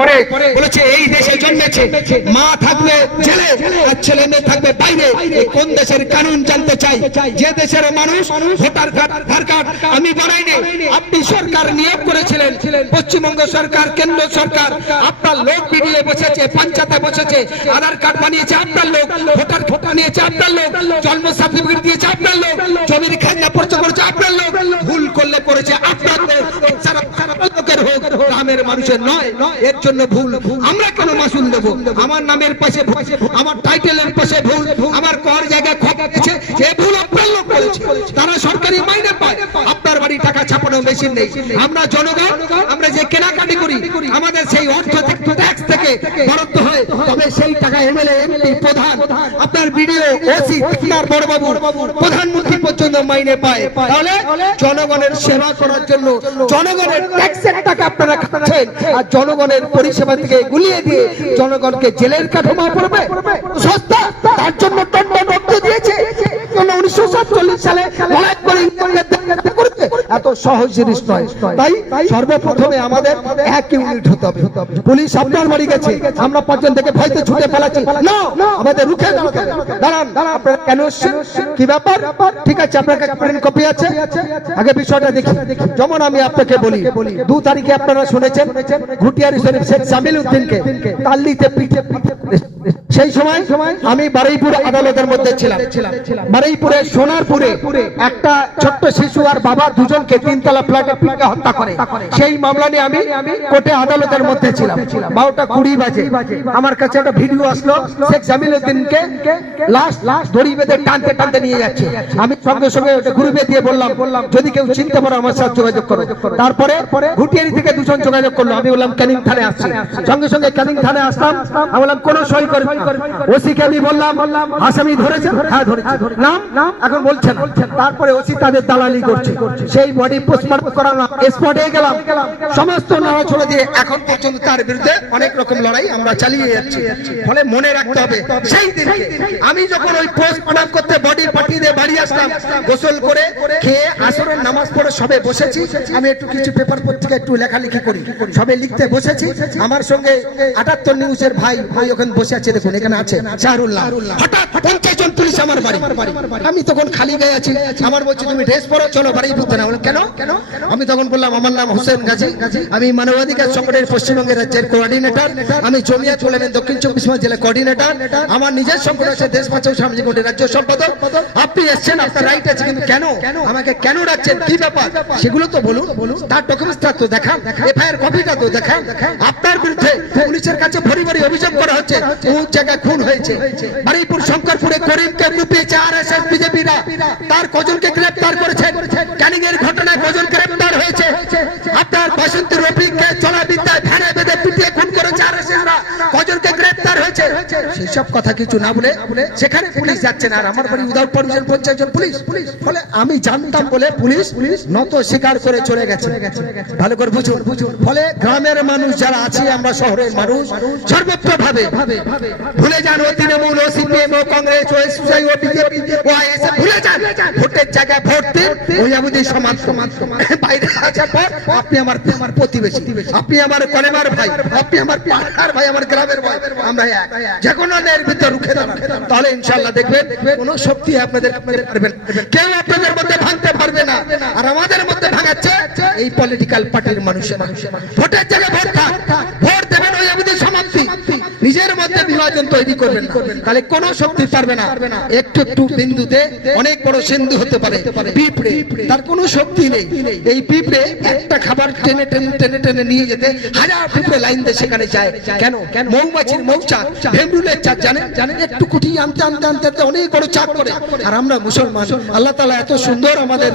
পরে বলেছে এই দেশে জন্মেছে মা থাকবে জেলে আর ছেলে মেয়ে থাকবে বাইরে। কোন দেশের কানুন জানতে চাই? যে দেশের মানুষ ভোটার কার্ড আধার কার্ড আমি বানাইনি। আপনি সরকার নিয়োগ করেছিলেন। পশ্চিমবঙ্গ সরকার কেন্দ্র সরকার আপনার লোক বিডিয়ে বসেছে পঞ্চায়েতে বসেছে আধার কার্ড বানিয়েছে আপনার লোক ভোটার ভোট বানিয়েছে আপনার লোক জন্ম সার্টিফিকেট দিয়েছে আপনার লোক জমির খাজনা পরিচয় করেছে আপনার লোক ভুল করলে করেছে আপনার লোক সারা সারা লোকের হোক গ্রামের মানুষের নয়, এর জন্য ভুল। আমরা কেন মাসুল দেব? আমার নামের পাশে আমার টাইটেলের পাশে ভুল, আমার কর বাড়ি টাকা ছাপানো মেশিন নেই। আমরা জনগণ, আমরা যে কেনাকাটি করি, আমাদের সেই অর্থ ট্যাক্স থেকে বরাদ্দ হয়। তবে সেই টাকা এমএলএ, এমপি, প্রধান, আপনার বিডিও, ওসি প্রধানমন্ত্রী পর্যন্ত মাইনে পায়। তাহলে জনগণের সেবা করার জন্য জনগণের ট্যাক্সের টাকা আপনারা খাচ্ছেন। আর জনগণের পরিষেবা থেকে গুলিয়ে দিয়ে জনগণকে জেলের কাঠামো পড়বে। সহজ জিনিস নয়। তাই সর্বপ্রথমে আমাদের এক ইউনিট হতে হবে। পুলিশ আপনার বাড়ি গেছে। আমরা পাঁচজন থেকে ভয়তে ছুটে পালাচ্ছি। না আমাদের রুখে দাঁড়ান আপনারা কেন কি ব্যাপার? ঠিক আছে আপনার কাছে প্রিন্ট কপি আছে? আগে বিষয়টা দেখি। যেমন আমি আপনাকে বলি দু তারিখে আপনারা শুনেছেন ঘুটিয়ারি শরীফ শেখ জামিল উদ্দিনকে তাল্লিতে পিঠে পিঠে সেই সময় আমি বারুইপুর আদালতের মধ্যে ছিলাম। বারুইপুরে, সোনারপুরে একটা ছোট্ট শিশু আর বাবা দুজনকে তিনতলা ফ্ল্যাটে পিটে হত্যা করে। সেই মামলা নিয়ে আমি কোর্টে আদালতের মধ্যে ছিলাম। বারোটা কুড়ি বাজে। আমার কাছে একটা ভিডিও আসলো, শেখ জামিল উদ্দিনকে লাশ লাশ দড়ি বেঁধে টানতে টানতে নিয়ে যাচ্ছে। আমি সঙ্গে সঙ্গে ওটা গ্রুপে দিয়ে বললাম বললাম যদি কেউ চিনতে পারো আমার সাথে যোগাযোগ করো। তারপরে ঘুটিয়ারি থেকে দুজন যোগাযোগ করল। আমি বললাম, ক্যানিং থানে আসছি। সঙ্গে সঙ্গে ক্যানিং থানে আসলাম আমি বললাম, কোনো সই করে আমি বললাম আসামি ধরেছেন হ্যাঁ ধরেছে। নাম? এখন বলছেন তারপরে ওসি তাদের দালালি করছে। সেই বডি স্পটে গেলাম। সমস্ত দিয়ে এখন পর্যন্ত তার বিরুদ্ধে অনেক রকম লড়াই আমরা চালিয়ে যাচ্ছি। ফলে মনে রাখতে হবে, সেই দিনকে আমি যখন ওই করতে বডি পাঠিয়ে দিয়ে বাড়ি আসলাম, গোসল করে খেয়ে আসরের নামাজ পড়ে সবে বসেছি। আমি একটু কিছু পেপার পত্রিকা, একটু লেখালেখি করি। সবে লিখতে বসেছি। আমার সঙ্গে আটাত্তর নিউজের ভাই ভাই ওখানে বসে আছে এখানে আছে শাহরুল্লাহ। হঠাৎ পঞ্চাশ জন পুলিশ আমার বাড়ি। আমি তখন খালি গায়ে আছি। আমার বলছি, তুমি ড্রেস পরো, চলো বাড়ি ঢুকতে না কেন কেন? আমি তখন বললাম, আমার নাম হোসেন গাজী। আমি মানবাধিকার সংগঠনের পশ্চিমবঙ্গের রাজ্যের কোঅর্ডিনেটর আমি জমিয়া চলেমেন দক্ষিণ চব্বিশ পরগনা জেলার কোঅর্ডিনেটর আমার নিজের সংগঠন আছে দেশ বাঁচাও সামাজিক রাজ্য সম্পাদক। আপনি এসছেন, আপনার রাইট আছে, কিন্তু কেন? আমাকে কেন রাখছেন কি ব্যাপার? সেগুলো তো বলুন। তার ডকুমেন্টসটা তো দেখান। এফআইআর কপিটা তো দেখান। আপনার বিরুদ্ধে পুলিশের কাছে ভরি ভরি অভিযোগ করা হচ্ছে। জায়গায় খুন হয়েছে। বারিপুর, শঙ্করপুরে করিমকে কুপিয়েছে আর এস এস বিজেপিরা, তার কজনকে গ্রেপ্তার করেছে ক্যানিং এর ঘটনায় কজন গ্রেপ্তার হয়েছে? আপনার বাসন্তী রফিককে চলা বিদ্যায় ভ্যানে বেঁধে পিটিয়ে খুন করেছে আর এস কজনকে গ্রেপ্তার হয়েছে? সেসব কথা কিছু না বলে সেখানে পুলিশ যাচ্ছে না। আর আমার বাড়ি উদাউট পারমিশন পঞ্চাশ জন পুলিশ। ফলে আমি জানতাম বলে পুলিশ নত স্বীকার করে চলে গেছে। ভালো করে বুঝুন। ফলে গ্রামের মানুষ যারা আছে, আমরা শহরের মানুষ সর্বত্র ভাবে ভুলে যান ও তৃণমূল ও সিপিএম ও কংগ্রেস ও এসআই ও বিজেপি ও আইএসএফ ভুলে যান। ভোটের জায়গায় ভোট দিন। ওই আমাদের সমাজ সমাজ বাইরে আসার পর আপনি আমার আমার প্রতিবেশী। আপনি আমার কলেমার ভাই। আপনি আমার পাড়ার ভাই, আমার গ্রামের ভাই। আমরা এক যে কোনো ন্যায়ের ভিতরে রুখে দাঁড়ান তাহলে ইনশাআল্লাহ দেখবেন, কোনো শক্তি আপনাদের আপনাদের কেউ আপনাদের মধ্যে ভাঙতে পারবে না। আর আমাদের মধ্যে ভাঙাচ্ছে এই পলিটিক্যাল পার্টির মানুষের। ভোটের জায়গায় ভোট থাক। ভোট দেবেন ওই আমাদের সমাপ্তি নিজের মধ্যে বিভাজন তৈরি করবেন তাহলে কোনো শক্তি পারবে না। একটু একটু বিন্দুতে অনেক বড় সিন্ধু হতে পারে, পিঁপড়ে। তার কোনো শক্তি নেই। এই পিঁপড়ে একটা খাবার টেনে টেনে টেনে টেনে নিয়ে যেতে হাজার পিঁপড়ে লাইন দিয়ে সেখানে যায়। কেন? কেন মৌমাছির মৌচাক, ভেমরুলের চাক জানেন? জানেন একটু কুটি আনতে আনতে আনতে আনতে অনেক বড় চাক করে। আর আমরা মুসলমান, আল্লাহ তালা এত সুন্দর আমাদের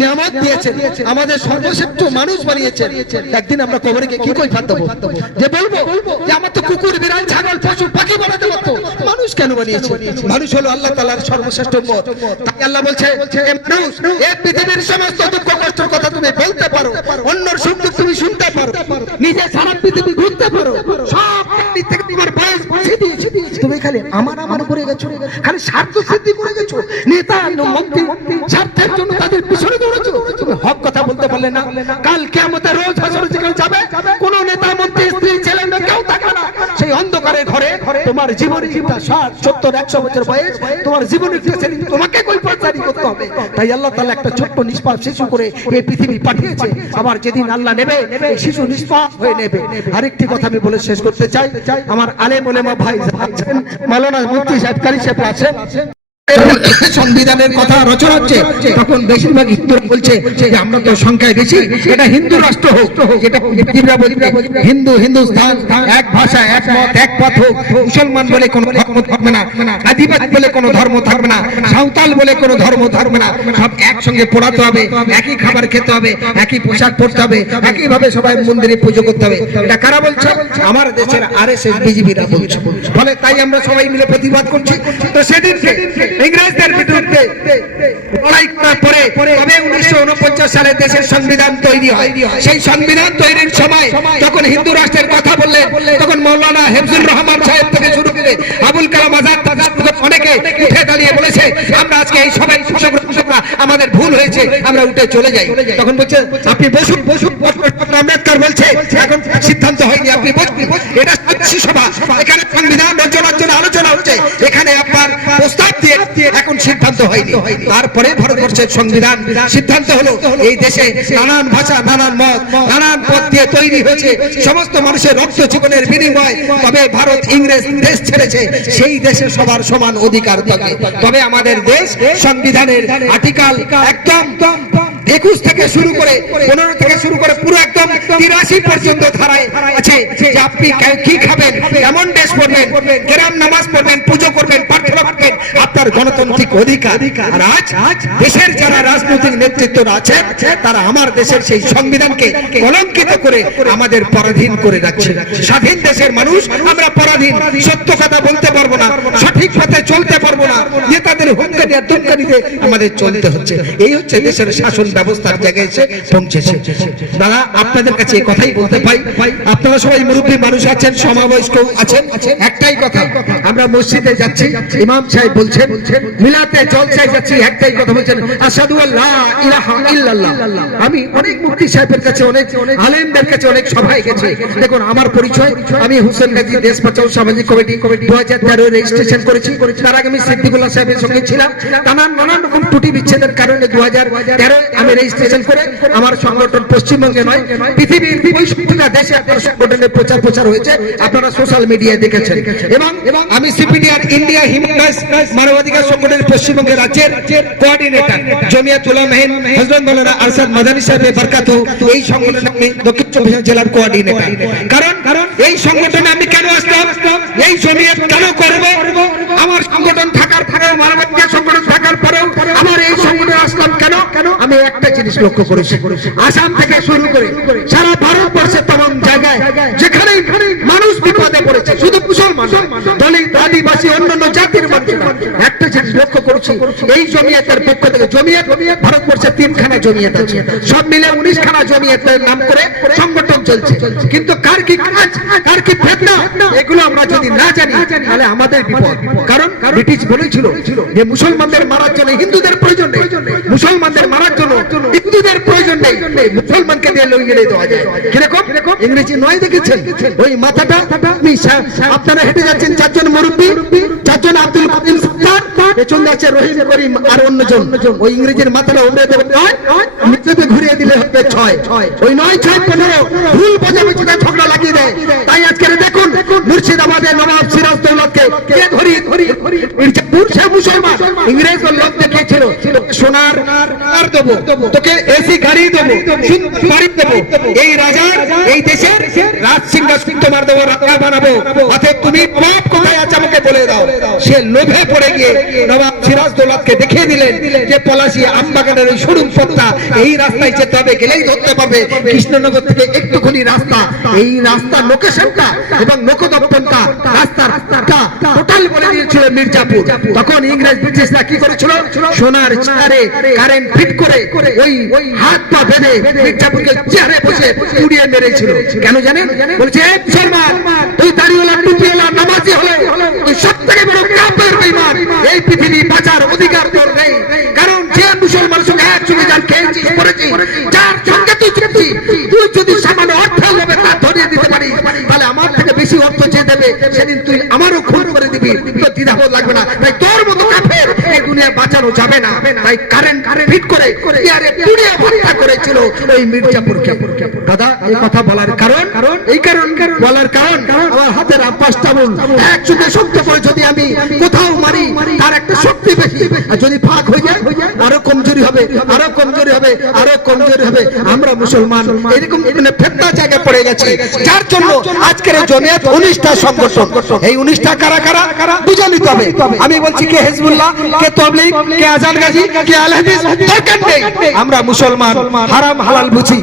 নিয়ামত দিয়েছেন, আমাদের সর্বশ্রেষ্ঠ মানুষ বানিয়েছেন। একদিন আমরা কবরে কি কই ফাঁদ দেবো? যে বলব যে আমার তো কুকুর ছাগল, পশু, পাখি মানুষ কেন বানিয়েছে? মানুষ হলো আল্লাহ সর্বশ্রেষ্ঠ মত তাই আল্লাহ বলছে পৃথিবীর সমস্ত দুঃখ কষ্টের কথা তুমি বলতে পারো। অন্যর তুমি শুনতে পারো। নিজে সারা পৃথিবী ঘুরতে পারো। সব থেকে তোমার বয়স দিয়েছি। তুমি খালি আমার আমার করে গেছো, খালি স্বার্থ সিদ্ধি করে গেছো। নেতা মন্ত্রী স্বার্থের জন্য তাদের পিছনে দৌড়েছো। তুমি হক কথা বলতে পারলে না। কাল কেমতে রোজ হাসর যেখানে যাবে। সেই অন্ধকারের ঘরে। তোমার ষাট সত্তর, একশো বছর বয়স? তোমার তোমাকে কৈফারি করতে হবে? তাই আল্লাহ একটা ছোট্ট নিষ্পাপ শিশু করে এই পৃথিবী পাঠিয়েছে। আবার যেদিন আল্লাহ নেবে শিশু নিষ্পাপ হয়ে নেবে। আরেকটি কথা আমি বলে শেষ করতে চাই। আমার আলে বলে মা ভাই মালানা মুক্তি সাহেব কারি সাহেব আছেন। সংবিধানের কথা রচনা হচ্ছে, তখন বেশিরভাগ হিন্দুরা বলছে যে আমরা তো সংখ্যায় বেশি, এটা হিন্দু রাষ্ট্র হোক, যেটা হিন্দু হিন্দুস্তান এক ভাষা, এক মত, এক পথ হোক, মুসলমান বলে কোনো ধর্ম থাকবে না, আদিবাসী বলে কোনো ধর্ম থাকবে না, সাঁওতাল বলে কোনো ধর্ম থাকবে না, সব একসঙ্গে পড়াতে হবে, একই খাবার খেতে হবে, একই পোশাক হবে একই ভাবে সবাই মন্দিরে পুজো করতে হবে। এটা কারা বলছে? আমার দেশের আরএসএস বিজেপিরা বলছে। ফলে তাই আমরা সবাই মিলে প্রতিবাদ করছি। তো সেদিনকে ইংরেজদের বিরুদ্ধে লড়াই করার পরে তবে উনিশশো উনপঞ্চাশ সালে দেশের সংবিধান তৈরি হয়। সেই সংবিধান তৈরির সময় যখন হিন্দু রাষ্ট্রের কথা বললেন তখন মৌলানা হেফজুর রহমান সাহেব থেকে শুরু করে আবুল কালাম আজাদ অনেকে উঠে দাঁড়িয়ে বলেছে আমরা আজকে এই সবাই আমাদের ভুল হয়েছে আমরা উঠে চলে যাই। তখন বলছে আপনি বসুন বসুন আম্বেদকর বলছে এখন তারপরে ভারতবর্ষের সংবিধান সিদ্ধান্ত হলো, এই দেশে নানান ভাষা, নানান মত, নানান পথ দিয়ে তৈরি হয়েছে। সমস্ত মানুষের রক্ত জীবনের বিনিময় তবে ভারত, ইংরেজ দেশ ছেড়েছে, সেই দেশে সবার সমান অধিকার তবে আমাদের দেশ সংবিধানের আর্টিকেল একদম একুশ থেকে শুরু করে পনেরো থেকে শুরু করে পুরো একদম তিরাশি পর্যন্ত ধারায় আছে যে আপনি কি খাবেন, কেমন ড্রেস পরবেন, কেরাম নামাজ পড়বেন, পুজো করবেন প্রার্থনা করবেন আপনার গণতান্ত্রিক অধিকার। আর আজ দেশের যারা রাজনৈতিক নেতৃত্বরা আছে, তারা আমার দেশের সেই সংবিধানকে কলঙ্কিত করে আমাদের পরাধীন করে রাখছে স্বাধীন দেশের মানুষ, আমরা পরাধীন। সত্য কথা বলতে পারব না, সঠিক পথে চলতে পারব না। নেতাদের হুমকানি আর ধমকানিতে আমাদের চলতে হচ্ছে। এই হচ্ছে দেশের শাসন ব্যবস্থার জায়গায় এসে পৌঁছেছে। দাদা, আপনাদের কাছে কথাই বলতে পাই। আপনারা সবাই মুরব্বী মানুষ আছেন, সমাবয়স্ক আছেন। একটাই কথা, আমরা মসজিদে যাচ্ছি। ইমাম সাহেব বলছেন, মিলাতে জলসায় যাচ্ছি, একটাই কথা বলছেন আসাদু আল্লাহ ইলাহা ইল্লাল্লাহ। আমি অনেক মুফতি সাহেবের কাছে, অনেক আলেমদের কাছে, অনেক সভায় গেছি। দেখুন, আমার পরিচয়, আমি হোসেন গাজী দেশ বাঁচাও সামাজিক কমিটি দু হাজার তেরো রেজিস্ট্রেশন করেছি। তার আগে আমি সিদ্দিকুল্লাহ সাহেবের সঙ্গে ছিলাম। নানান নানান রকম ত্রুটি বিচ্ছেদের কারণে দু হাজার তেরো আমি রেজিস্ট্রেশন করে আমার সংগঠন পশ্চিমবঙ্গে নয়, পৃথিবীর পঁয়ষট্টিটা দেশে আপনার সংগঠনের প্রচার প্রচার হয়েছে। আপনারা সোশ্যাল মিডিয়ায় দেখেছেন। এবং আমি সিপিডিআর ইন্ডিয়া হিউম্যান রাইটস মানবাধিকার সংগঠনের পশ্চিমবঙ্গের রাজ্যের কোঅর্ডিনেটর জমিয়াতুল মেহেন হযরত মাওলানা আরশাদ মাদানী সাহেব বরকাত, এই সংগঠনে আমি দক্ষিণ চব্বিশ জেলার কোঅর্ডিনেটর কারণ এই সংগঠনে আমি কেন আসলাম? এই জমিয়ত কেন করব? আমার সংগঠন থাকার পরেও, মানবাধিকার সংগঠন থাকার পরেও আমার এই সংগঠনে আসলাম কেন? কেন আমি একটা জিনিস লক্ষ্য করেছি। আসাম থেকে শুরু করে সারা ভারতবর্ষের তমাম জায়গায় যেখানে মানুষ বিপদে পড়েছে, শুধু মুসলমান আদিবাসী অন্যান্য জাতির মানুষ একটা জিনিস লক্ষ্য করেছি, এই জমিয়তের পক্ষ থেকে, জমিয়ত ভারতবর্ষে তিনখানা জমিয়ত আছে। সব মিলে উনিশ খানা জমিয়তের নাম করে সংগঠন চলছে। কিন্তু কার কি কাজ, কার কি ফেতনা, এগুলো আমরা যদি না জানি, তাহলে আমাদের বিপদ। কারণ ব্রিটিশ বলেছিল যে মুসলমানদের মারার জন্য হিন্দুদের প্রয়োজন নেই। মুসলমানদের মারার জন্য হিন্দুদের প্রয়োজন নেই। মুসলমানকে দিয়ে লইয়ে দেওয়া যায়। কীরকম? ইংরেজি নয় দেখেছেন? ওই মাথাটা আপনারা হেঁটে যাচ্ছেন চারজন মুরব্বী চারজন আব্দুল সত্তার পেছন আছে রহিম, করিম আর অন্যজন। ওই ইংরেজির মাথাটা উড়ে দেবে। নয় ঘুরিয়ে দিলে হবে ছয়। ওই নয়, ছয়, পনেরো। ভুল বোঝাবুঝিতে ঝগড়া লাগিয়ে দেয়। তাই আজকে দেখুন, মুর্শিদাবাদের নবাব সিরাজ দৌলতকে কে ধরিয়ে সে মুসলমান। ইংরেজ লোক দেখিয়েছিল সোনার আর দেবো। তোকে এসি গাড়ি দেবো। বাড়ি দেবো। এই রাজার, এই দেশের রাজ সিংহাসন তোমার দেবো রাজা বানাবো। অতএব তুমি নবাব কোথায় আছে আমাকে বলে দাও। সে লোভে পড়ে গিয়ে নবাব সিরাজ দৌলতকে দেখিয়ে দিলেন যে পলাশি আমবাগানের ওই সরু পথটা এই রাস্তায় যেতে হবে, গেলেই ধরতে পারবে। কৃষ্ণনগর থেকে একটুখানি রাস্তা, এই রাস্তার লোকেশনটা এবং লোকদপ্তরটা রাস্তার টোটাল বলে দিয়েছিল মির্জাপুর। তখন ইংরেজ ব্রিটিশরা কি করেছিল? সোনার চেয়ারে কারেন্ট ফিট করে ওই হাত পা বেঁধে মির্জাপুরকে চেয়ারে বসে মেরেছিল। কেন জানেন? বলছে "এই মুসলমান, তুই টুপিওয়ালা নামাজি হলে, তুই সব থেকে বড় কাপের বেঈমান। এই পৃথিবী বাঁচার অধিকার তোর নেই। কারণ যে মুসলমানের সঙ্গে একসঙ্গে যার খেয়েছিস পড়েছি, যার সঙ্গে তুই চেয়েছি তুই যদি সামান্য অর্থ হবে তা ধরিয়ে দিতে পারি তাহলে আমার থেকে বেশি অর্থ যে দেবে, সেদিন তুই আমারও খুন করে দিবি। তো দ্বিধাহ লাগবে না। তাই তোর মতো কাফের এই দুনিয়া বাঁচানো যাবে না। তাই কারেন্ট ফিট করে ইয়ারে পুড়িয়ে করেছিল ওই মির্জাপুরকে। দাদা এই কথা বলার কারণ? এই কারণ বলার কারণ? আমার হাতের আব্বাসটা বল একযোগে শক্ত করে যদি আমি কোথাও মারি তার একটা শক্তি বেশি। আর যদি ফাঁক হয়ে যায় আরও কমজোরি হবে আরও কমজোরি হবে আরও কমজোরি হবে। আমরা মুসলমান। এরকম মানে ফেতনা জায়গায় পড়ে গেছে। যার জন্য আজকের এই জমিয়ত উনিশটা সংগঠন এই উনিশটা কারা কারা বুঝে নিতে হবে। আমি বলছি কে হেজবুল্লাহ কে তবলিগ কে আজান গাজী কে আল হাদিস দরকার নেই। আমরা মুসলমান। হারাম, হালাল বুঝি।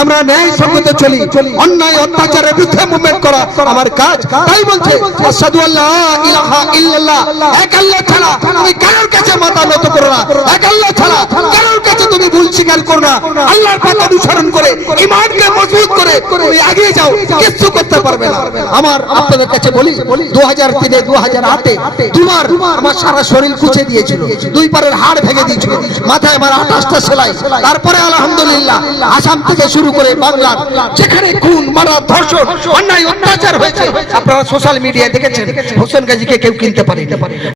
আমরা ন্যায় সঙ্গত চলি। অন্যায় অত্যাচারের বিরুদ্ধে মুভমেন্ট করা আমার কাজ। তাই বলছে আসাদু আল্লাহ ইলাহা ইল্লাল্লাহ। এক আল্লাহ ছাড়া তুমি কারোর কাছে মাথা নত করো না। এক আল্লাহ ছাড়া কারোর কাছে তুমি ভুল স্বীকার করো না। আল্লাহর পথ অনুসরণ করে ইমানকে মজবুত করে তুমি এগিয়ে যাও। কিছু করতে পারবে না। আমার আপনাদের কাছে বলি দু হাজার তিনে দু হাজার আটে দুবার আমার সারা শরীর কুচে দিয়েছিল। দুই পারের হাড় ভেঙে দিয়েছিল। মাথায় আমার আঠাশটা সেলাই। তারপরে আলহামদুলিল্লাহ, আসাম থেকে শুরু করে বাংলা, যেখানে খুন মারা ধর্ষণ, অন্যায়, অত্যাচার হয়েছে। আপনারা সোশ্যাল মিডিয়ায় দেখেছেন, হোসেন গাজীকে কেউ কিনতে পারেনি।